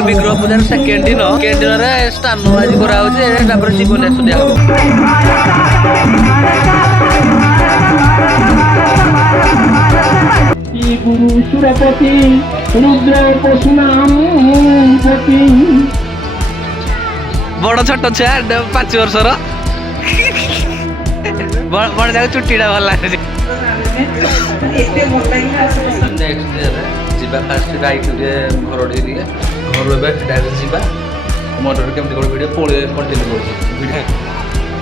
विग्रह पूजार सेकेंड दिन स्थान आज कराऊे जीवन दिया हम गुरु सुरपति रुद्र पशुनापति बड़ छोट छुआ 5 वर्षर बड़ जाक चुटीटा भल लगे जीवा फास्ट राइट घर ढेरिए घर डायरेक्ट जीवा मोटर केमती गोटे भिडियो पुणी कंटिन्यू कर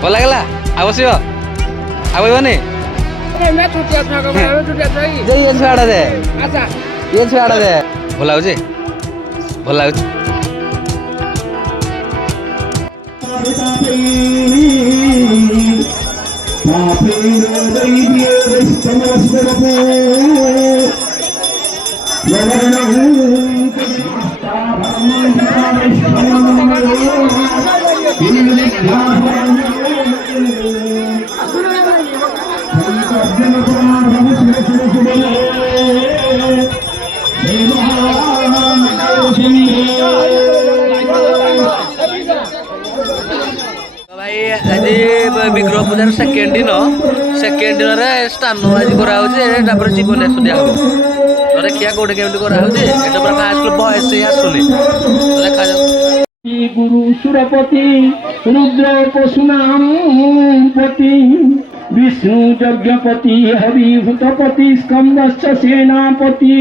भल लगला आवश्यक आवनी छुआड़ा दे ये छुआड़ा दे भल लगे भल लगे विग्रह पूजार सेकेंड दिन स्थान आज कराऊे जीवन दिया हम तो देखिए कौटे केमती कराऊे पूरा फास्ट बयस आसुनी देखा गुरु सुरपति रुद्र पशुनापति विष्णु यज्ञपति हरिभूतपति स्कंदश्च सेनापति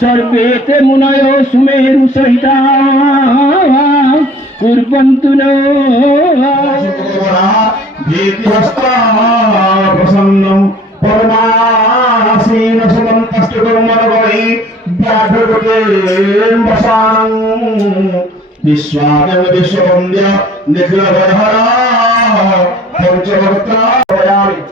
सर्वे ते मुनयो सुमेरु सहिता कुर्वन्तु नो प्रसन्नं परमासीन सुमन्तस्तुकर्मणवै व्याघ्रगतेन वसानं विश्वादेव विश्ववन्द्य निखिलभयहरा पञ्चभक्ता भयामि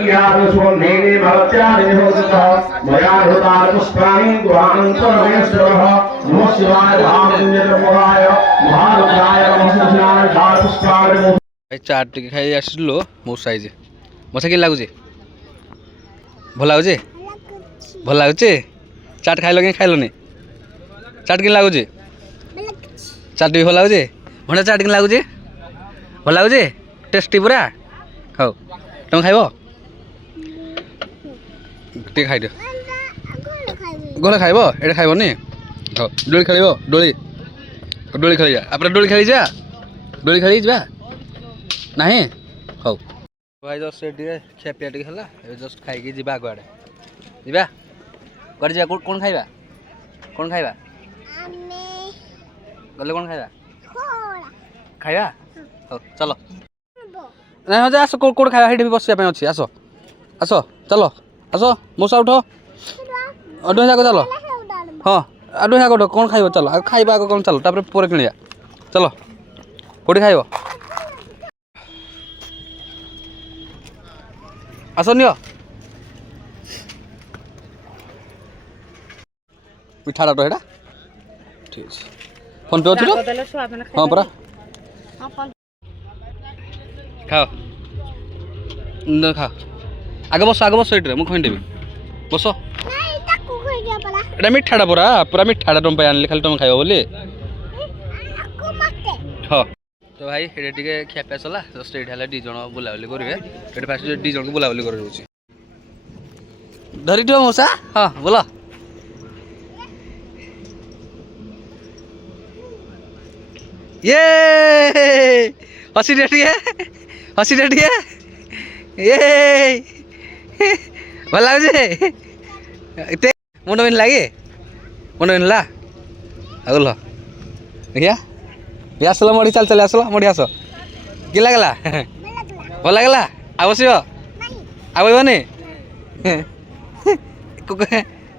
यादस्वनेने भवत्यानि निहोसितः मया हृतानि पुष्पाणि दुरानन्तरमयश्वरः नमः शिवाय महामृत्युंजयप्रभवाय महारुद्राय नमः शिवाय पुष्पाणि भाई चाट टिके खाई आसलो मो साइज मशा के लगुचे भल लगुचे भल लगुचे चाट खाइल कि खाइलनि चाट के लगुचे चाट भी भल लगुचे भंडा चाट के लगुचे भल लगुचे टेस्टी पूरा खाओ तुम खाइब टे खाई दियो गले खाइब एटा खाइबनी हाँ डोली खेल डोली डोली खेली जा आप डोली खेली जा डोली खेली जा नहीं हौ भाई जस्ट खिया पिया टे है जस्ट खाई जा आगे जा कड़े जा कौन खाइबा गले कौन खाइबा खाइबा हौ चलो नहीं हाँ आस कौट खाया भी बस अच्छी आस आस चलो आस मौसा उठ अडुआ जाक चलो हाँ अडुआ जाक कौन खाइब चलो आग खाइबा आग कौन चलो तापर पर किणिया चलो कौटी खाइब आस नियो पिठाटा तो है ठीक है फोन पे अच्छी हाँ परा खाओ न खाओ आगे बस ये मुझे खुदेबी बस एटा मिठाटा पूरा पूरा मिठाटा तुम आने खाली तुम खाइब बोली हाँ तो भाई ये टे खियापिया चला जस्ट ये दी जन बुलाबुली करेंगे ये फास्ट दी जन को बुलाबुली कर धरी थो मौसा हाँ बोल ये हसी टे हसी टे ये भल लगे मुंड बिन लगे मुंड बिन ला आगल देखिया ये आसला मड़ी चल चल आसला मड़ी आस कि लगला भल लगला आवश्यक आबनी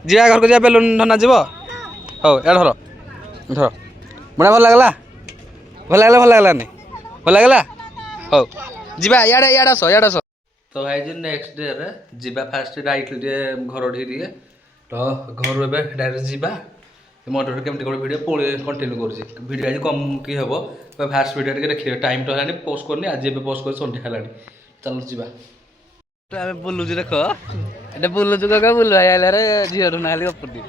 जा घर को जा बेलून धना जीव हौ या धर धर मुड़ा भल लगला भल लगलानी भल लगला हौ जीवा याडे आस तो भाई जी नेक्स्ट डे रे जीवा फास्ट राइट घर ढेरिए तो घर डायरेक्ट जीवा मोटर केमती गोटे भिडियो पुणी कंटिन्यू कर भिडियो आज कम कि हे फास्ट भिडियो देखिए टाइम तो है पोस्ट करनी आज पोस्ट कर सन्ध्या है ଚାଲ ଯିବା ଆମେ ବୁଲୁଛୁ ଦେଖ ଏଟା ବୁଲୁଛୁ କକା ବୁଲୁ ଭାଇ ଆଇଲା ରେ ଝିଅ ଠୁ ନାଲି ଅପୁଟି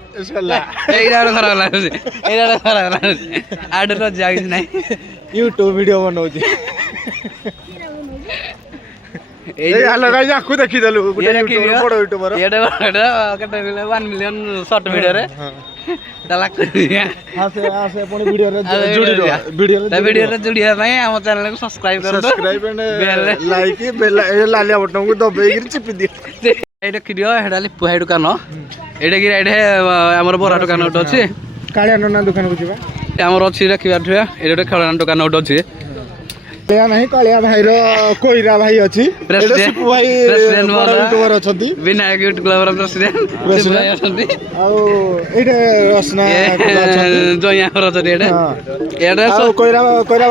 ଏଇଟା ଗୋଟେ ଖରାପ ଲାଗୁଛି ଏଇଟା ଗୋଟେ ଖରାପ ଲାଗୁଛି ଆଡେ ତ ଯାଇ ନାହିଁ ୟୁଟ୍ୟୁବ ଭିଡିଓ ବନଉଛି ଏଇ ହାଲୋ ଗାଇସ ଆକୁ ଦେଖିଦେଲୁ ଗୋଟେ ୟୁଟ୍ୟୁବର ବଡ ୟୁଟ୍ୟୁବର ଏଟା କେତେ 1 ମିଲିୟନ ସର୍ଟ ଭିଡିଓରେ ତାଲା ଆସେ ପୁଣି ଭିଡିଓରେ ଭିଡିଓରେ ଯୋଡ଼ିବା ପାଇଁ ଆମ ଚ୍ୟାନେଲକୁ ସବସ୍କ୍ରାଇବ କରନ୍ତୁ ସବସ୍କ୍ରାଇବ ଏଣ୍ଡ ଲାଇକ ଲାଲିଆ ବଟନକୁ ଦବେଇକି ଚିପି ଦିଅ ଏଇଟା ଦେଖିଦିଅ ଏଇଟା ଲିପୁ ଭାଇ ଦୋକାନ ଏଇଟା କି ଏଇଟା ଆମର ବରା ଦୋକାନ ଗୋଟେ ଅଛି କାଳିଆ ନନା ଦୋକାନକୁ ଯିବା ଆମର ଅଛି ଦେଖିବାର ଥିବା ଏଇଟା ଗୋଟେ ଖେଳନା ଦୋକାନ ଗୋଟେ ଅଛି କାଳିଆ ନାହିଁ କାଳିଆ ଭାଇର କୋଇରା ଭାଇ ଅଛି ସିପୁ ଭାଇ ବଡ ୟୁଟ୍ୟୁବର ଅଛନ୍ତି ବିନାୟକ ୟୁଟ୍ୟୁବ କ୍ଲବର ପ୍ରେସିଡେଣ୍ଟ ଅଛନ୍ତି ଆଉ ଏଇଟା ରସନା ଜୟାଙ୍କର ଅଛନ୍ତି ଏଇଟା ଏଇଟା ଆଉ କୋଇରା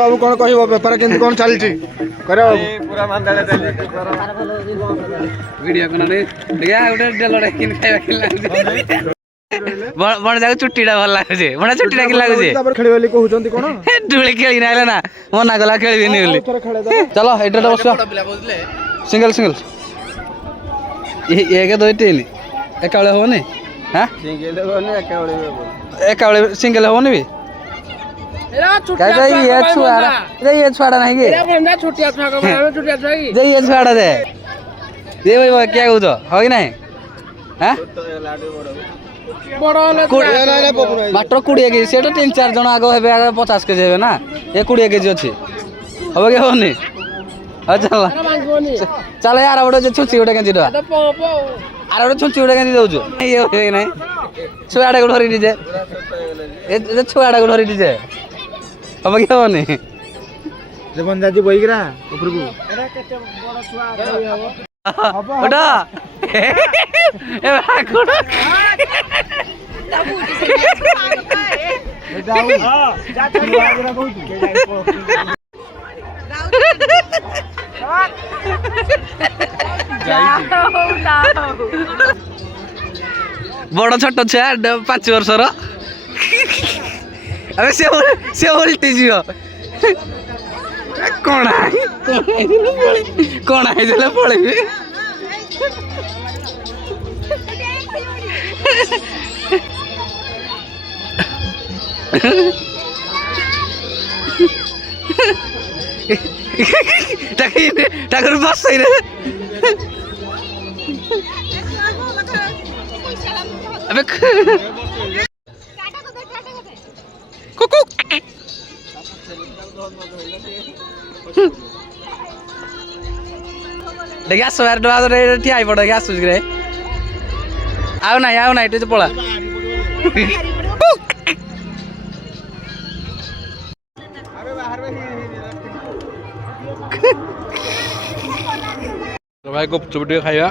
ବାବୁ କଣ କହିବ ବେପାର କେମିତି କଣ ଚାଲିଛି କୋଇରା ବାବୁ ପୁରା ମାନ୍ଦାଳିଆ ଚାଲିଛି ଭିଡିଓ କଣ ଟିକେ ଗୋଟେ ଡେଲରେ କିନି ଖାଇବା କି ବଣ ଯାକ ଚୁଟିଟା ଭଲ ଲାଗୁଛି ବଣ ଚୁଟିଟା କି ଲାଗୁଛି ତାପରେ ଖେଳିବ ବୋଲି କହୁଛନ୍ତି କଣ ଡୁଳି ଖେଳି ନାଇଲେ ନା ମନା କଲା ଖେଳିବିନି ବୋଲି ଚାଲ ଏଇଟା ବସିବା ସିଙ୍ଗଲ ଏକ ଦୁଇ ତିନି ଏକାବେଳେ ହବନି ହଁ ଏକାବେଳେ ସିଙ୍ଗଲ ହବନି ବି ଇଏ ଛୁଆଟା ନାହିଁ କି ଇଏ ଛୁଆଟା ଦେ କିଏ କହୁଛ ହବ କି ନାହିଁ ମାତ୍ର 20 କେଜି ସେଟା 3-4 ଜଣ ଆଗ ହେବେ 50 କେଜି ହେବେ ନା ଏ 20 କେଜି ଅଛି ହବ କି ହବନି ହଉ ଚାଲ ଆର ଗୋଟେ ଛୁଞ୍ଚି ଗୋଟେ କେଜି ଦବା ଆର ଗୋଟେ ଛୁଞ୍ଚି ଗୋଟେ କେଜି ଦଉଛୁ ଇଏ ହୁଏ ନାହିଁ ଛୁଆଟାକୁ ଧରିକି ଯେ ଛୁଆଟାକୁ ଧରିକି ଯେ ହବ କି ହବନି ବନ୍ଦାଜି ବଇକିରା ଉପରକୁ ওটা বড় ছোট ছুয়া 5 বর্ষর আবে সে উল্টি ଯିବ କଣ ହେଇଥିଲେ ପଳେଇବି ତାକୁ ବସେଇରେ ଏବେ দেখি আসো আর ঠিয়া আই পড়ে আসুছ রে আও নাই তুই পড়া ভাই গুপচুপ দিয়ে খাইবা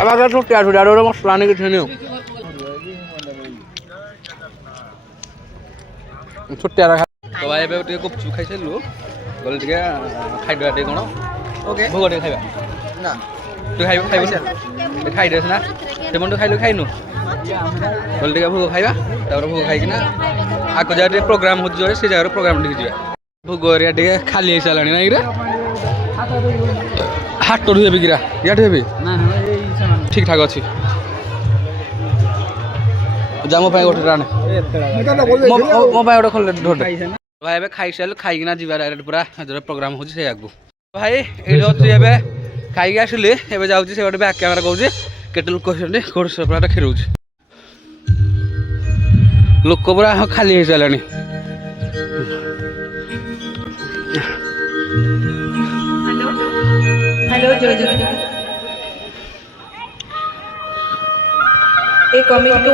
আবার ছুটি আর মশলা আনি কিছু নিও ଛୋଟିଆ ତ ଭାଇ ଏବେ ଟିକେ ଗୁପଚୁପ ଖାଇସାରିଲୁ ଗଲେ ଟିକେ ଖାଇଦେବା ଟିକେ କ'ଣ ଓକେ ଭୋଗ ଟିକେ ଖାଇବା ନା ତୁ ଖାଇବୁ ଖାଇଦେ ସିନା ସେମନ୍ତୁ ଖାଇନୁ ଗଲେ ଟିକେ ଭୋଗ ଖାଇବା ତାପରେ ଭୋଗ ଖାଇକିନା ଆଗ ଜାଗାରେ ଟିକେ ପ୍ରୋଗ୍ରାମ ହେଉଛି ଯୋଉ ସେ ଜାଗାରେ ପ୍ରୋଗ୍ରାମ ଟିକେ ଯିବା ଭୋଗ ଏରିଆ ଟିକେ ଖାଲି ହେଇସାରିଲାଣି ନାଇଁ କିରେ ହାଟରୁ ହେବି କିରା ଇଆଠୁ ହେବି ଠିକ୍ ଠାକ୍ ଅଛି ଯା ମୋ ପାଇଁ ଗୋଟେ ଆଣେ ମୋ ପାଇଁ ଗୋଟେ ଖୋଲେ ଢୋଟେ ଭାଇ ଏବେ ଖାଇସାରିଲୁ ଖାଇକିନା ଯିବା ଡାଇରେକ୍ଟ ପୁରା ଯୋଉଟା ପ୍ରୋଗ୍ରାମ ହେଉଛି ସେ ଆଗକୁ ଭାଇ ଏଇଠି ଅଛି ଏବେ ଖାଇକି ଆସିଲି ଏବେ ଯାଉଛି ସେ ଗୋଟେ ବ୍ୟାକ୍ କ୍ୟାମେରା କହୁଛି କେତେ ଲୋକ ଅଛନ୍ତି କୋଉଠି ପୁରା ଖେଳୁଛି ଲୋକ ପୁରା ଖାଲି ହେଇସାରିଲାଣି coming to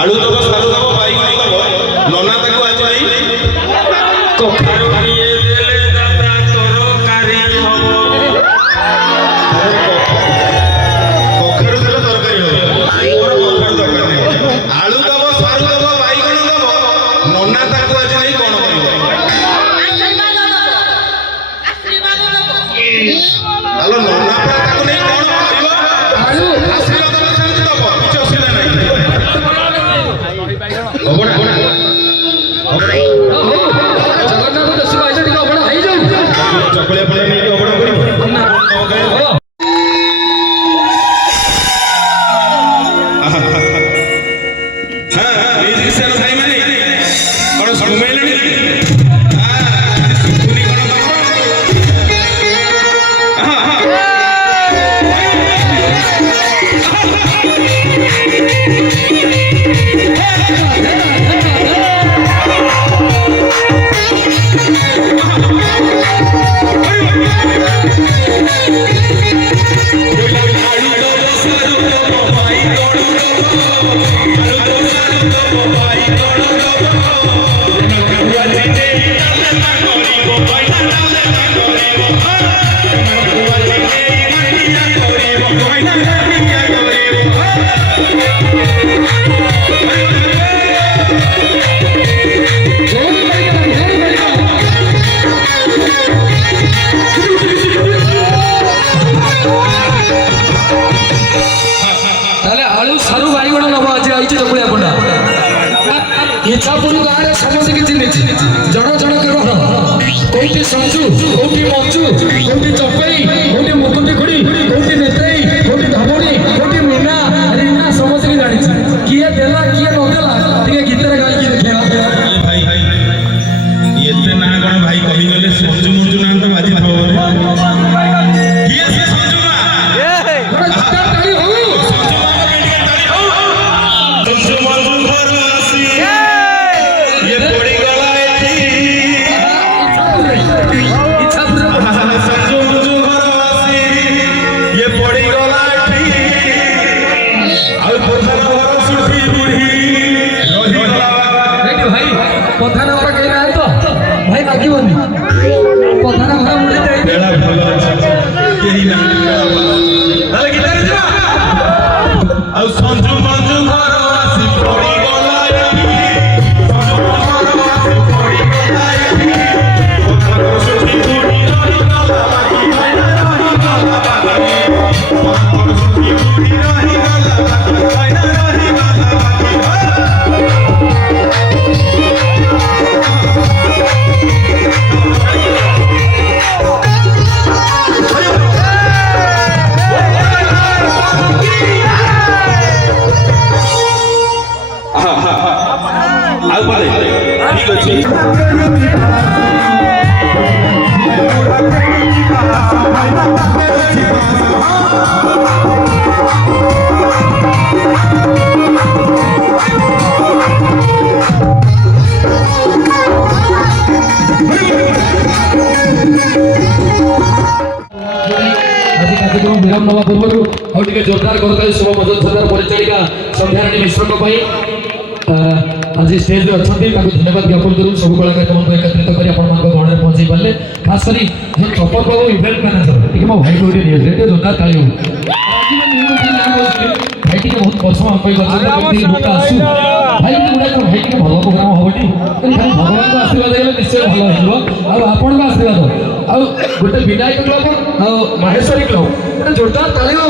ଆଳୁ ଦବ ସାରୁ ଦବ ବାଇଗଣ ଦବ ନନା ତାକୁ ଆଜି କଖାରୁ କିଏ ଦେଲେ ଦାଦା ତରକାରୀ ହବ କଖାରୁ ଦେଲେ ତରକାରୀ ହବ ମୋର କଖାରୁ ଦରକାର ନାହିଁ ଆଳୁ ଦବ ସାରୁ ଦବ ବାଇଗଣ ଦବ ନନା ତାକୁ ଆଜି ନେଇ କଣ କରିବ ଆଲୋ ନନା ତାକୁ ନେଇ କଣ କରିବ ଆଶୀର୍ବାଦ ଦେଲେ ସେମିତି ଦବ କିଛି ଅସୁବିଧା ନାହିଁ ଅବଢା ଜଗନ୍ନାଥ ଦେଶ ପାଇଛ ଟିକେ ଅବଢା ହେଇଯାଉ ଚକୁଳିଆ ଫଳିଆ ନେଇକି ଅବଢା କରିବ କଣ ଶୁଣେଇଲେଣି ତାହେଲେ ଆଳୁ ସାରୁ ବାଇଗଣ ନବ ଆଜି ଆଇଛି ଚକୁଳିଆ ପଣ୍ଡା ଇଚ୍ଛାପୁର ଗାଁରେ ସମସ୍ତେ କିଛି ଚିହ୍ନିଛି ଜଣ ଜଣକ ଘର କୋଉଠି ସଞ୍ଜୁ କୋଉଠି ମଞ୍ଜୁ କୋଉଠି ଚପେଇ କୋଉଠି ମୁକୁଟି ଖୁଡି କୋଉଠି ନେତ୍ରେଇ କୋଉଠି ଧମଣୀ କୋଉଠି ମିନା ରିନା ସମସ୍ତେ ଜାଣିଛି କିଏ ଦେଲା କିଏ ନଦେଲା ଟିକେ ଗୀତରେ ଗାଇକି ଦେଖିବା ଭାଇ ଏତେ ନା କଣ ଭାଇ କହିଗଲେ ସଞ୍ଜୁ ମଞ୍ଜୁ ନା ତ ବାଜି ଥବ କିଏ ସେ ସଞ୍ଜୁ ମା ତାଳି ହଉ ସଞ୍ଜୁ ମା ଟିକେ ତାଳି ହଉ ସଞ୍ଜୁ ମଞ୍ଜୁ ଘର ଆସି ଇଏ ପଡିଗଲା ଏଠି ଇଚ୍ଛାପୁର ସଞ୍ଜୁ ମଞ୍ଜୁ ଘର ଆସି ଇଏ ପଡିଗଲା ଏଠି ଆଉ ପଥର ଘର ସୁଠି ବୁଢୀ ରହିଗଲା ଭାଇ ପଧାନ ଘର କେହି ନାହିଁ ତ ଭାଇ ମାଗିବନି ପଧାନ ଘର ମୁଣ୍ଡେ ଦେଇ ବେଳା ଭଲ ଅଛି କେହି ନାହାନ୍ତି ବେଳା ଭଲ ଅଛି ତାହେଲେ ଗୀତାରେ ଯିବା ଆଉ ସଞ୍ଜୁ ମଞ୍ଜୁ ଘର ଆସି ପଡିଗଲା ଏଠି ସଞ୍ଜୁ ମଞ୍ଜୁ ଘର ଆସି ପଡିଗଲା ଏଠି ପଥର ସୁଠି ବୁଢୀ ରହିଗଲା ବାକି ରହିଗଲା ବାକି ପଥର ସୁଠି ବୁଢୀ ରହିଗଲା ବାକି ରହିଗଲା ବାକି ଆଉ ପାରେ ଠିକ ଅଛି ବିରାମ ନେବା ପୂର୍ବରୁ ଆଉ ଟିକେ ଜୋରଦାର କରିଦେଲେ ଶୁଭ ମଜୁର ସରଦାର ପରିଚାଳିକା ସନ୍ଧ୍ୟାରାଣୀ ମିଶ୍ରଙ୍କ ପାଇଁ आज स्टेज रे अछंती ताको धन्यवाद ज्ञापन करू सब कलाकार को एकत्रित करी अपन मान गहणे पहुंची पाले खास करी जो चप्पल बाबू इवेंट मैनेजर ठीक मो भाई कोडी नियो रेटे जोता ताली आज मैं न्यू के नाम बोलली भाई के बहुत पछम हम कोई गछ के बुका आसु भाई के गुडा को भाई के भलो प्रोग्राम होबटी खाली भगवान को आशीर्वाद देले निश्चय भलो हिबो आ आपण को आशीर्वाद आ गोटे विनायक क्लब आ माहेश्वरी क्लब गोटे जोरदार ताली हो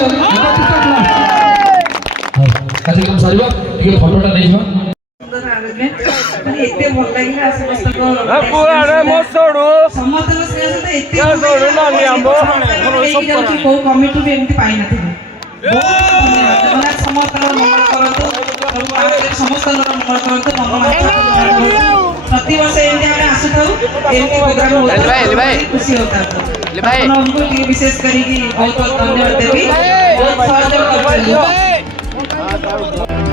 कार्यक्रम सारिबा टिके फोटोटा नै जिमा सुंदर आयोजन माने एते भल लागिला समस्त को पुरारे मो सोडू समस्त को श्रेय से एते सोडू ना नि आंबो को कमिटी भी एमती पाई नथि बहुत समस्त को मंगल करतो समस्त को मंगल करतो मंगल प्रति वर्ष एमती हम आसुताउ एमती प्रोग्राम होता भाई खुशी होता ले भाई हमको विशेष करी की बहुत बहुत धन्यवाद देवी बहुत सहयोग करछन